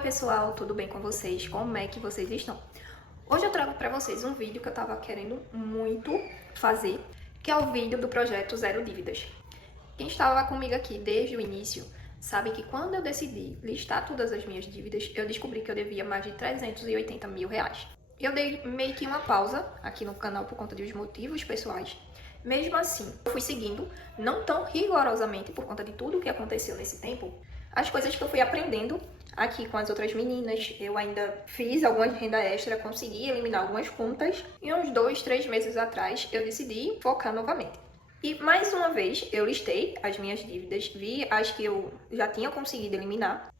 pessoal, tudo bem com vocês? Como é que vocês estão? Hoje eu trago para vocês um vídeo que eu tava querendo muito fazer, que é o vídeo do projeto Zero Dívidas. Quem estava comigo aqui desde o início sabe que quando eu decidi listar todas as minhas dívidas, eu descobri que eu devia mais de 380 mil reais. Eu dei meio que uma pausa aqui no canal por conta dos motivos pessoais. Mesmo assim, eu fui seguindo, não tão rigorosamente por conta de tudo o que aconteceu nesse tempo, as coisas que eu fui aprendendo aqui com as outras meninas. Eu ainda fiz alguma renda extra, consegui eliminar algumas contas e uns 2, 3 meses atrás eu decidi focar novamente. E mais uma vez eu listei as minhas dívidas, vi as que eu já tinha conseguido eliminar.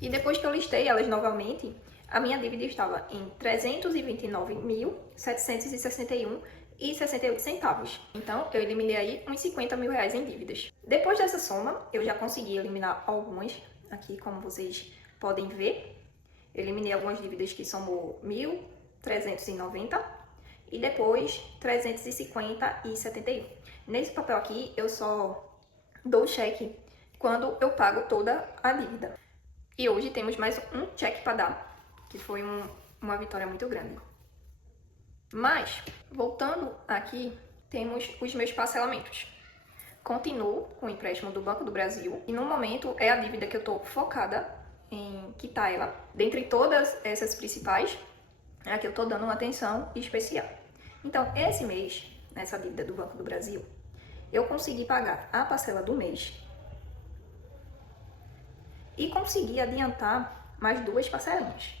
E depois que eu listei elas novamente, a minha dívida estava em 329.761,68 centavos. Então, eu eliminei aí uns 50 mil reais em dívidas. Depois dessa soma, eu já consegui eliminar algumas, aqui como vocês podem ver. Eu eliminei algumas dívidas que somou 1.390 e depois 350,71. Nesse papel aqui, eu só dou o cheque quando eu pago toda a dívida. E hoje temos mais um cheque para dar, que foi uma vitória muito grande. Mas, voltando aqui, temos os meus parcelamentos. Continuo com o empréstimo do Banco do Brasil e no momento é a dívida que eu estou focada em quitar ela. Dentre todas essas principais, é a que eu estou dando uma atenção especial. Então, esse mês, nessa dívida do Banco do Brasil, eu consegui pagar a parcela do mês e consegui adiantar mais duas parcelinhas.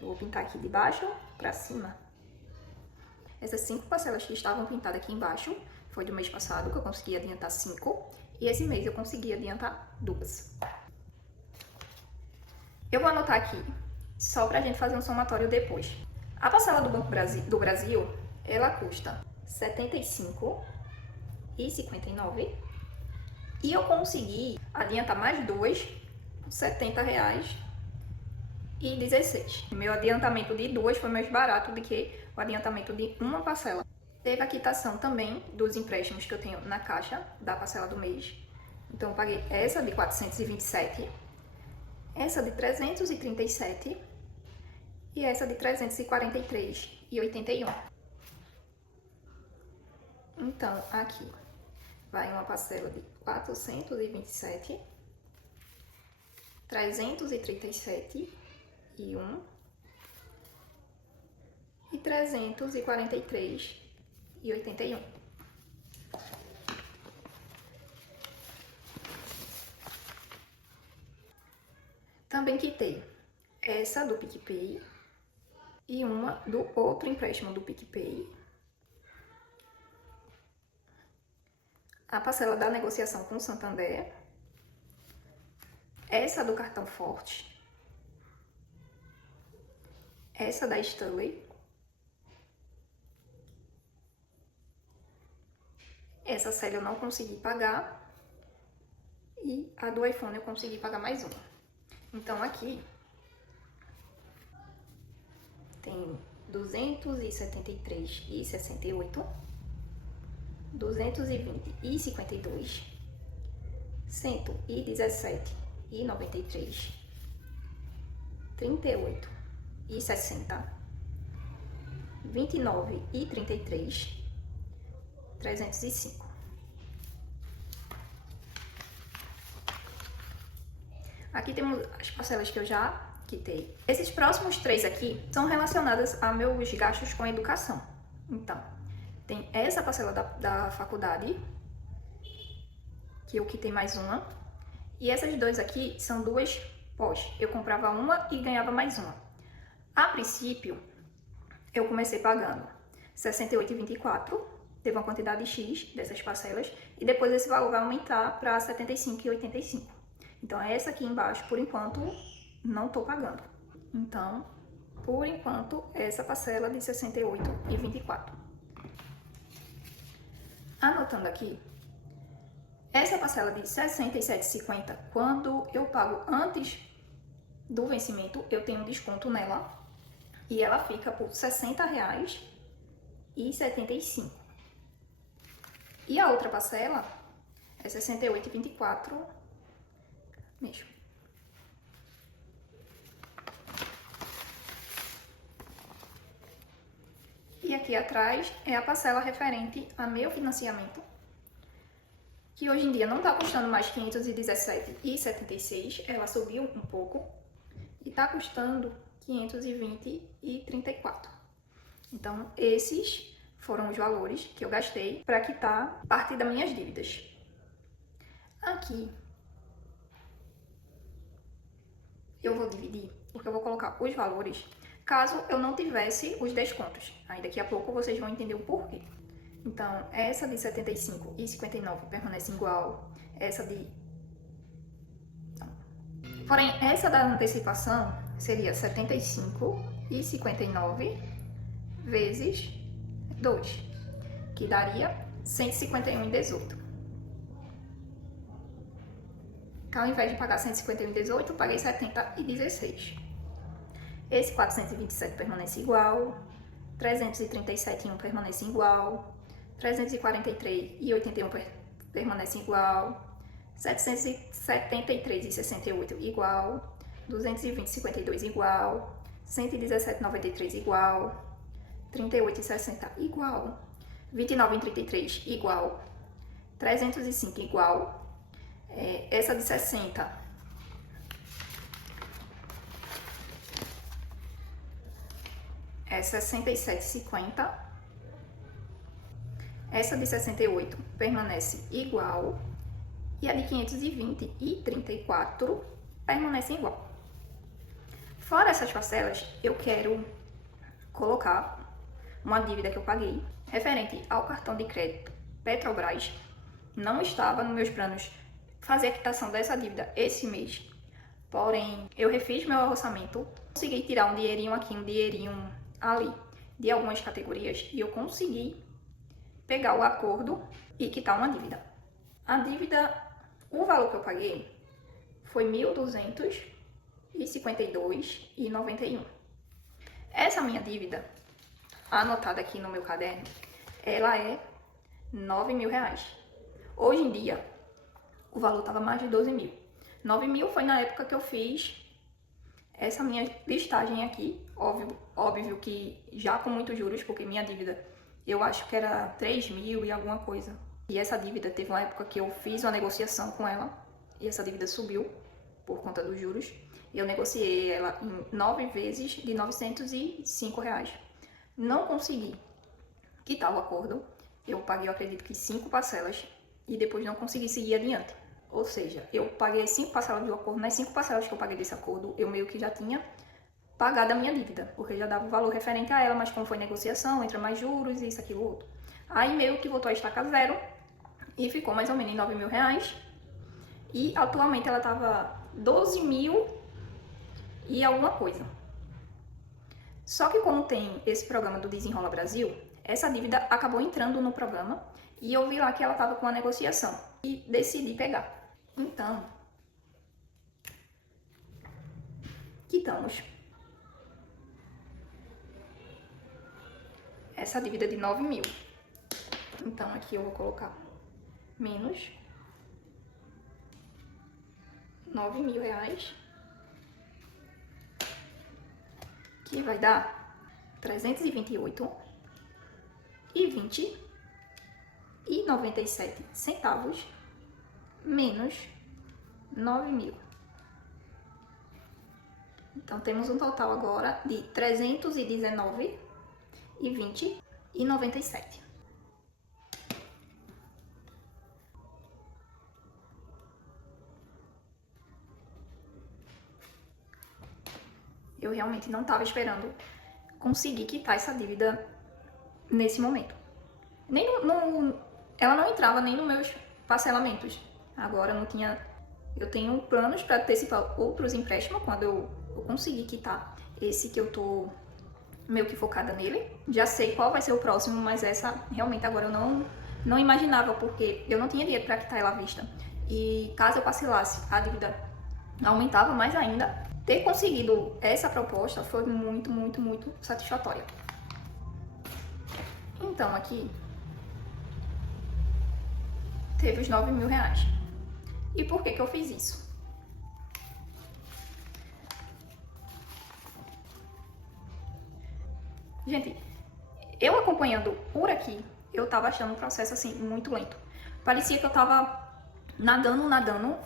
Eu vou pintar aqui de baixo para cima. Essas 5 parcelas que estavam pintadas aqui embaixo foi do mês passado que eu consegui adiantar 5 e esse mês eu consegui adiantar 2. Eu vou anotar aqui só para a gente fazer um somatório depois. A parcela do Banco do Brasil, ela custa R$ 75,59 e eu consegui adiantar mais 2, R$ 70,16. Meu adiantamento de 2 foi mais barato do que o adiantamento de uma parcela. Teve a quitação também dos empréstimos que eu tenho na caixa da parcela do mês. Então eu paguei essa de 427, essa de 337 e essa de 343,81. Então aqui vai uma parcela de 427, 337 e 1 e 343,81. Também quitei essa do PicPay e uma do outro empréstimo do PicPay. A parcela da negociação com o Santander. Essa do cartão Forte. Essa da Stanley. Essa Célia eu não consegui pagar. E a do iPhone eu consegui pagar mais uma. Então aqui tem 273,68, 220,52, 117,93, 38,60, 29,33, 305. Aqui temos as parcelas que eu já quitei. Esses próximos 3 aqui são relacionadas a meus gastos com educação. Então, tem essa parcela da faculdade, que eu quitei mais uma. E essas 2 aqui são 2 pós. Eu comprava uma e ganhava mais uma. A princípio, eu comecei pagando R$ 68,24. Teve uma quantidade X dessas parcelas. E depois esse valor vai aumentar para R$ 75,85. Então, essa aqui embaixo, por enquanto, não estou pagando. Então, por enquanto, essa parcela de R$ 68,24. Anotando aqui, essa parcela de R$ 67,50, quando eu pago antes do vencimento, eu tenho um desconto nela. E ela fica por R$ 60,75. E a outra parcela é R$ 68,24 mesmo. aqui atrás é a parcela referente a meu financiamento, que hoje em dia não está custando mais R$ 517,76, ela subiu um pouco e está custando R$ 520,34. Então, esses foram os valores que eu gastei para quitar parte das minhas dívidas. Aqui, eu vou dividir, porque eu vou colocar os valores, caso eu não tivesse os descontos. Aí daqui a pouco vocês vão entender o porquê. Então, essa de 75,59 permanece igual, essa de... Porém, essa da antecipação seria 75,59 vezes 2, que daria 151,18. Então, ao invés de pagar 151,18, eu paguei 70,16. Esse 427 permanece igual, 337,1 permanece igual, 343,81 permanece igual, 773,68 igual, 220,52 igual, 117,93 igual, 38,60 igual, 29,33 igual, 305 igual, essa de 60 é 67,50, essa de 68 permanece igual e a de 520,34 permanece igual. Fora essas parcelas, eu quero colocar uma dívida que eu paguei referente ao cartão de crédito Petrobras. Não estava nos meus planos fazer a quitação dessa dívida esse mês, porém eu refiz meu orçamento, consegui tirar um dinheirinho aqui, um dinheirinho ali de algumas categorias e eu consegui pegar o acordo e quitar uma dívida. A dívida, o valor que eu paguei foi R$ 1.252,91. Essa minha dívida, anotada aqui no meu caderno, ela é R$9.000. Hoje em dia, o valor estava mais de 12 mil. 9 mil foi na época que eu fiz essa minha listagem aqui. Óbvio que já com muitos juros, porque minha dívida, eu acho que era 3 mil e alguma coisa. E essa dívida, teve uma época que eu fiz uma negociação com ela, e essa dívida subiu por conta dos juros. E eu negociei ela em 9 vezes de R$905. Não consegui quitar o acordo. Eu paguei, eu acredito que 5 parcelas, e depois não consegui seguir adiante. Ou seja, eu paguei as 5 parcelas do acordo. Nas 5 parcelas que eu paguei desse acordo, eu meio que já tinha pagado a minha dívida, porque já dava o valor referente a ela, mas como foi negociação, entra mais juros, isso, aquilo, outro. Aí meio que voltou a estaca zero e ficou mais ou menos em R$9.000. E atualmente ela tava 12 mil e alguma coisa. Só que como tem esse programa do Desenrola Brasil, essa dívida acabou entrando no programa e eu vi lá que ela tava com a negociação e decidi pegar. Então, quitamos essa dívida de 9 mil. Então, aqui eu vou colocar menos R$9.000, que vai dar 328,97 centavos menos 9 mil. Então, temos um total agora de 319,97. Eu realmente não estava esperando conseguir quitar essa dívida nesse momento. Ela não entrava nem nos meus parcelamentos. Agora não tinha... Eu tenho planos para antecipar outros empréstimos quando eu conseguir quitar esse que eu tô meio que focada nele. Já sei qual vai ser o próximo, mas essa realmente agora eu não imaginava, porque eu não tinha dinheiro para quitar ela à vista. E caso eu vacilasse, a dívida aumentava mais ainda. Ter conseguido essa proposta foi muito, muito, muito satisfatória. Então, aqui teve os R$9.000. E por que eu fiz isso? Gente, eu acompanhando por aqui, eu tava achando um processo assim muito lento. Parecia que eu tava nadando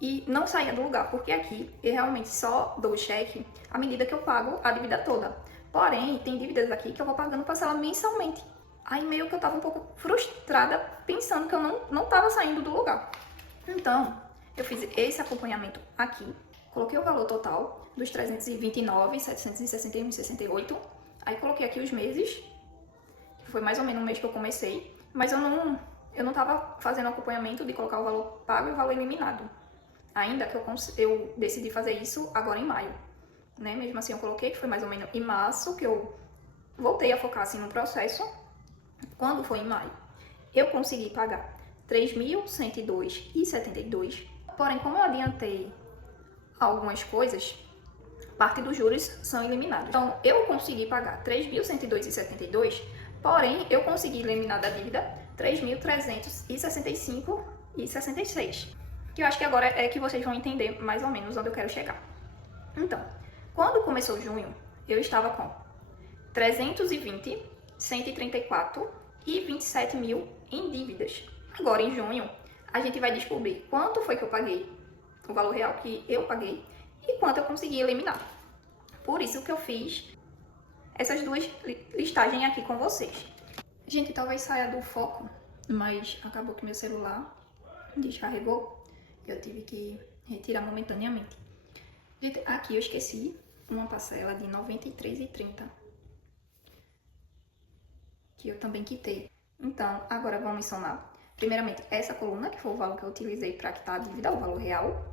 e não saía do lugar, porque aqui eu realmente só dou cheque à medida que eu pago a dívida toda. Porém, tem dívidas aqui que eu vou pagando parcela mensalmente. Aí meio que eu tava um pouco frustrada, pensando que eu não tava saindo do lugar. Então, eu fiz esse acompanhamento aqui, coloquei o valor total dos 329, 761, 68. Aí coloquei aqui os meses, que foi mais ou menos o mês que eu comecei, mas eu não tava fazendo acompanhamento de colocar o valor pago e o valor eliminado. Ainda que eu decidi fazer isso agora em maio, né? Mesmo assim eu coloquei que foi mais ou menos em março que eu voltei a focar assim no processo. Quando foi em maio, eu consegui pagar 3.102,72. Porém, como eu adiantei algumas coisas, parte dos juros são eliminados. Então, eu consegui pagar 3.102,72, porém, eu consegui eliminar da dívida 3.365,66. Que eu acho que agora é que vocês vão entender mais ou menos onde eu quero chegar. Então, quando começou junho, eu estava com 320, 134 e 27 mil em dívidas. Agora, em junho, a gente vai descobrir quanto foi que eu paguei, o valor real que eu paguei, e quanto eu consegui eliminar. Por isso que eu fiz essas duas listagens aqui com vocês. Gente, talvez saia do foco, mas acabou que meu celular descarregou. Eu tive que retirar momentaneamente. Aqui eu esqueci uma parcela de R$ 93,30, que eu também quitei. Então, agora vamos somar. Primeiramente, essa coluna, que foi o valor que eu utilizei para quitar a dívida, o valor real.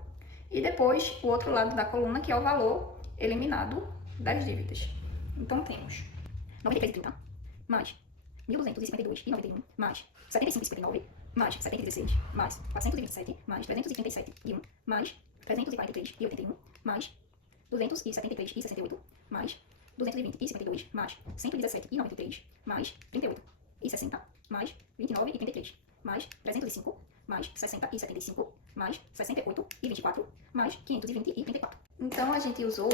E depois, o outro lado da coluna, que é o valor eliminado das dívidas. Então, temos 93,30 mais 1.252,91 mais 75,59 mais 716 mais 427 mais 337,1 mais 343,81 mais 273,68 mais 220,52 mais 117,93 mais 38,60 mais 29,33 mais 305 mais 60,75 mais 68,24 mais 520,34. Então, a gente usou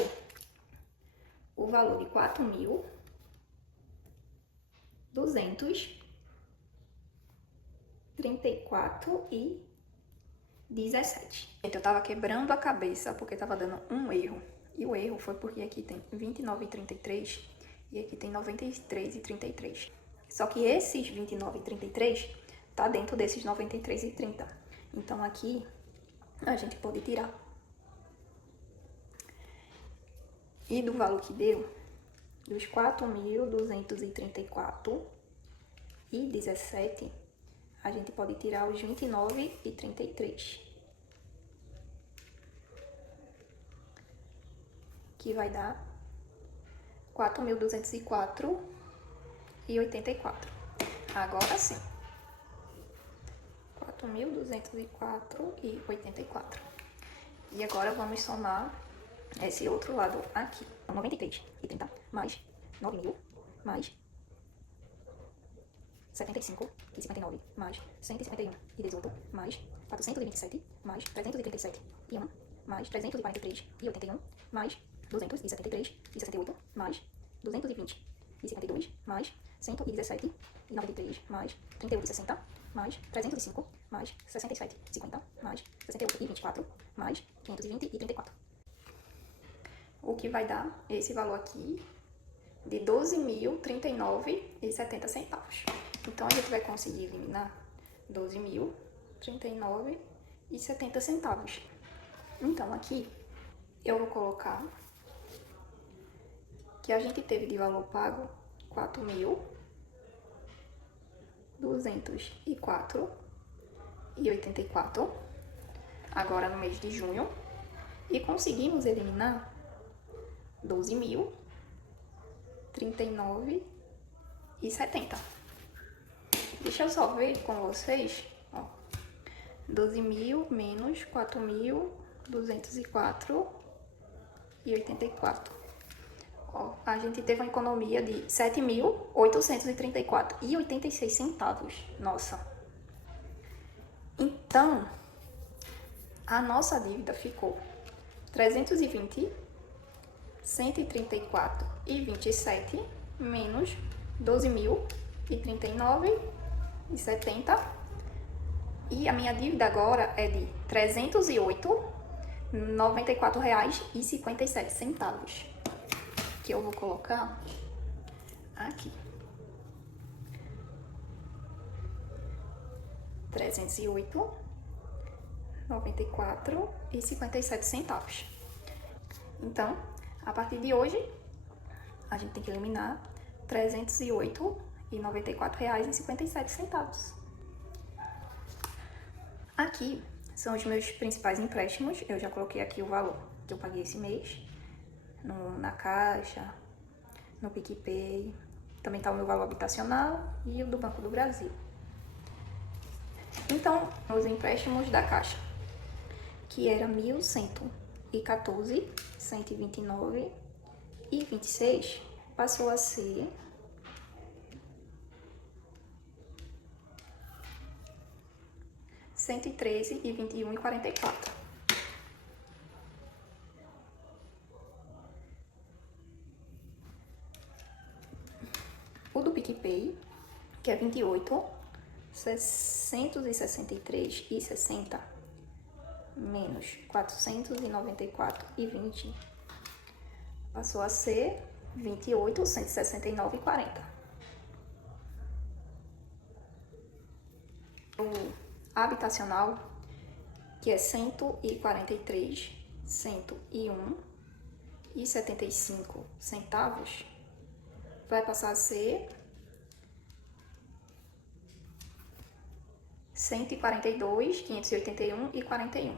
o valor de 4.234,17. Eu tava quebrando a cabeça porque tava dando um erro. E o erro foi porque aqui tem 29,33 e aqui tem 93,33. Só que esses 29,33 tá dentro desses 93,30. Então aqui a gente pode tirar. E do valor que deu, dos 4.234,17, a gente pode tirar os 29,33. Que vai dar 4.204,84. Agora sim. 4.204,84. E agora vamos somar esse outro lado aqui. 93,30 mais 9.000 mais 75,59 mais 151,18 mais 427 mais 337,1 mais 343,81 mais 273,68 mais 220,52 mais 117,93 mais 38,60 mais 305 mais 67,50 mais 68,24 mais 520,34. O que vai dar esse valor aqui de 12.039,70 centavos. Então, a gente vai conseguir eliminar 12.039,70 centavos. Então, aqui eu vou colocar que a gente teve de valor pago 4.204,84 agora no mês de junho, e conseguimos eliminar 12.039,70. Deixa eu só ver com vocês, ó. 12.000 menos 4.204,84. Ó, a gente teve uma economia de 7.834,86 centavos. Nossa. Então, a nossa dívida ficou 320, 134,27 menos 12.039,70. E a minha dívida agora é de R$ 308,94,57. Que eu vou colocar aqui. 308,94,57. Então, a partir de hoje, a gente tem que eliminar R$ 308,94,57. Aqui são os meus principais empréstimos. Eu já coloquei aqui o valor que eu paguei esse mês na Caixa, no PicPay. Também tá o meu valor habitacional e o do Banco do Brasil. Então, os empréstimos da Caixa, que era R$ 1.114,129,26, passou a ser R$ 113,21,44. O do PicPay, que é 28.663,60 menos 494,20 passou a ser 28.169,40. O habitacional, que é 143.101,75 vai passar a ser 142.581,41.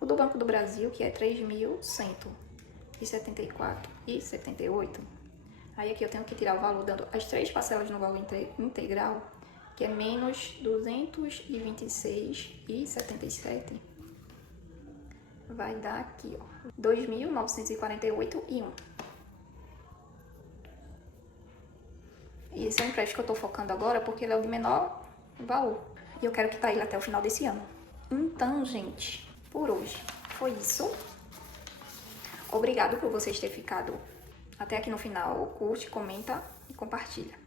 O do Banco do Brasil, que é 3.174,78. Aí aqui eu tenho que tirar o valor dando as 3 parcelas no valor integral, que é menos 226,77. Vai dar aqui, ó, 2.948,1. E esse é o empréstimo que eu tô focando agora, porque ele é o de menor valor. E eu quero quitar ele até o final desse ano. Então, gente, por hoje foi isso. Obrigado por vocês terem ficado até aqui no final. Curte, comenta e compartilha.